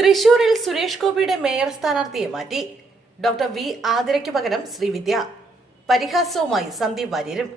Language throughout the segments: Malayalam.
തൃശൂരിൽ സുരേഷ് ഗോപിയുടെ മേയർ സ്ഥാനാർത്ഥിയെ മാറ്റി. ഡോക്ടർ വി ആതിരയ്ക്ക് പകരം ശ്രീവിദ്യ. പരിഹാസവുമായി സന്ദീപ് വാര്യരും.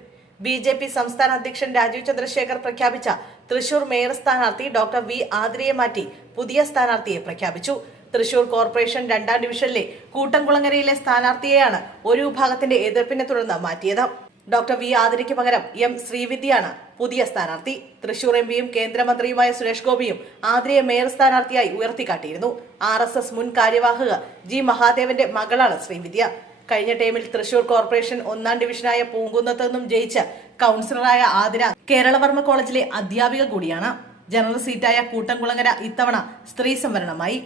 ബി.ജെ.പി. സംസ്ഥാന അധ്യക്ഷൻ രാജീവ് ചന്ദ്രശേഖർ പ്രഖ്യാപിച്ച തൃശൂർ മേയർ സ്ഥാനാർത്ഥി ഡോക്ടർ വി ആതിരയെ മാറ്റി പുതിയ സ്ഥാനാർത്ഥിയെ പ്രഖ്യാപിച്ചു. തൃശൂർ കോർപ്പറേഷൻ 2ാം ഡിവിഷനിലെ കൂട്ടംകുളങ്ങരയിലെ സ്ഥാനാർത്ഥിയെയാണ് ഒരു വിഭാഗത്തിന്റെ എതിർപ്പിനെ തുടർന്ന് മാറ്റിയത്. ഡോക്ടർ വി ആതിരയ്ക്ക് പകരം എം ശ്രീവിദ്യയാണ് പുതിയ സ്ഥാനാർത്ഥി. തൃശൂർ എംപിയും കേന്ദ്രമന്ത്രിയുമായ സുരേഷ് ഗോപിയും ആതിരയെ മേയർ സ്ഥാനാർത്ഥിയായി ഉയർത്തിക്കാട്ടിയിരുന്നു. RSS മുൻ കാര്യവാഹക ജി മഹാദേവന്റെ മകളാണ് ശ്രീവിദ്യ. കഴിഞ്ഞ ടൈമിൽ തൃശൂർ കോർപ്പറേഷൻ 1ാം ഡിവിഷനായ പൂങ്കുന്നത്ത് നിന്നും ജയിച്ച കൌൺസിലറായ ആതിര കേരളവർമ്മ കോളേജിലെ അധ്യാപിക കൂടിയാണ്. ജനറൽ സീറ്റായ കൂട്ടംകുളങ്ങര ഇത്തവണ സ്ത്രീ സംവരണമായി.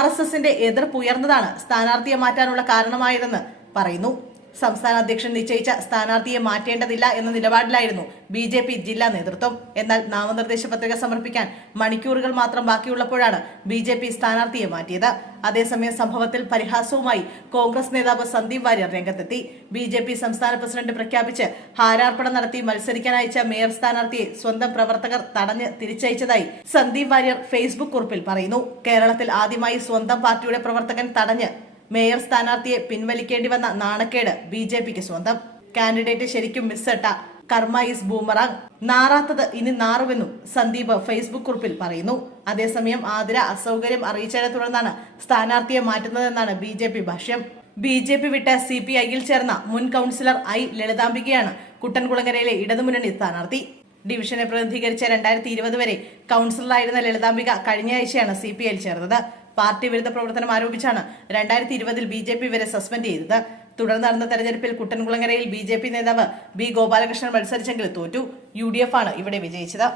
RSSന്റെ എതിർപ്പ് ഉയർന്നതാണ് സ്ഥാനാർത്ഥിയെ മാറ്റാനുള്ള കാരണമായതെന്ന് പറയുന്നു. സംസ്ഥാന അധ്യക്ഷൻ നിശ്ചയിച്ച സ്ഥാനാർത്ഥിയെ മാറ്റേണ്ടതില്ല എന്ന നിലപാടിലായിരുന്നു ബി.ജെ.പി. ജില്ലാ നേതൃത്വം. എന്നാൽ നാമനിർദ്ദേശ പത്രിക സമർപ്പിക്കാൻ മണിക്കൂറുകൾ മാത്രം ബാക്കിയുള്ളപ്പോഴാണ് ബി.ജെ.പി. സ്ഥാനാർത്ഥിയെ മാറ്റിയത്. അതേസമയം സംഭവത്തിൽ പരിഹാസവുമായി കോൺഗ്രസ് നേതാവ് സന്ദീപ് വാര്യർ രംഗത്തെത്തി. ബി.ജെ.പി. സംസ്ഥാന പ്രസിഡന്റ് പ്രഖ്യാപിച്ച് ഹാരാർപ്പണം നടത്തി മത്സരിക്കാൻ അയച്ച മേയർ സ്ഥാനാർത്ഥിയെ സ്വന്തം പ്രവർത്തകർ തടഞ്ഞ് തിരിച്ചയച്ചതായി സന്ദീപ് വാര്യർ ഫേസ്ബുക്ക് കുറിപ്പിൽ പറയുന്നു. കേരളത്തിൽ ആദ്യമായി സ്വന്തം പാർട്ടിയുടെ പ്രവർത്തകൻ തടഞ്ഞ് മേയർ സ്ഥാനാർത്ഥിയെ പിൻവലിക്കേണ്ടി വന്ന നാണക്കേട് ബി.ജെ.പിക്ക് സ്വന്തം. കാൻഡിഡേറ്റ് ശരിക്കും മിസ്സട്ട, കർമ്മ ഈസ് ബൂമറാങ്, നാറാത്തത് ഇനി നാറുവെന്നും സന്ദീപ് ഫേസ്ബുക്ക് കുറിപ്പിൽ പറയുന്നു. അതേസമയം ആതിര അസൗകര്യം അറിയിച്ചതിനെ തുടർന്നാണ് സ്ഥാനാർത്ഥിയെ മാറ്റുന്നതെന്നാണ് ബി.ജെ.പി. ഭാഷ്യം. ബി.ജെ.പി. വിട്ട് CPIയിൽ ചേർന്ന മുൻ കൌൺസിലർ ലളിതാംബികയാണ് കുട്ടൻകുളങ്ങരയിലെ ഇടതുമുന്നണി സ്ഥാനാർത്ഥി. ഡിവിഷനെ പ്രതിനിധീകരിച്ച 2020 വരെ കൌൺസിലറായിരുന്ന ലളിതാംബിക കഴിഞ്ഞയാഴ്ചയാണ് CPIയിൽ ചേർന്നത്. പാർട്ടി വിരുദ്ധ പ്രവർത്തനം ആരോപിച്ചാണ് 2020 ബി.ജെ.പി. വരെ സസ്പെൻഡ് ചെയ്തത്. തുടർന്ന് നടന്ന തെരഞ്ഞെടുപ്പിൽ കുട്ടൻകുളങ്ങരയിൽ ബി.ജെ.പി. നേതാവ് ബി ഗോപാലകൃഷ്ണൻ മത്സരിച്ചെങ്കിലും തോറ്റു. UDF ആണ് ഇവിടെ വിജയിച്ചത്.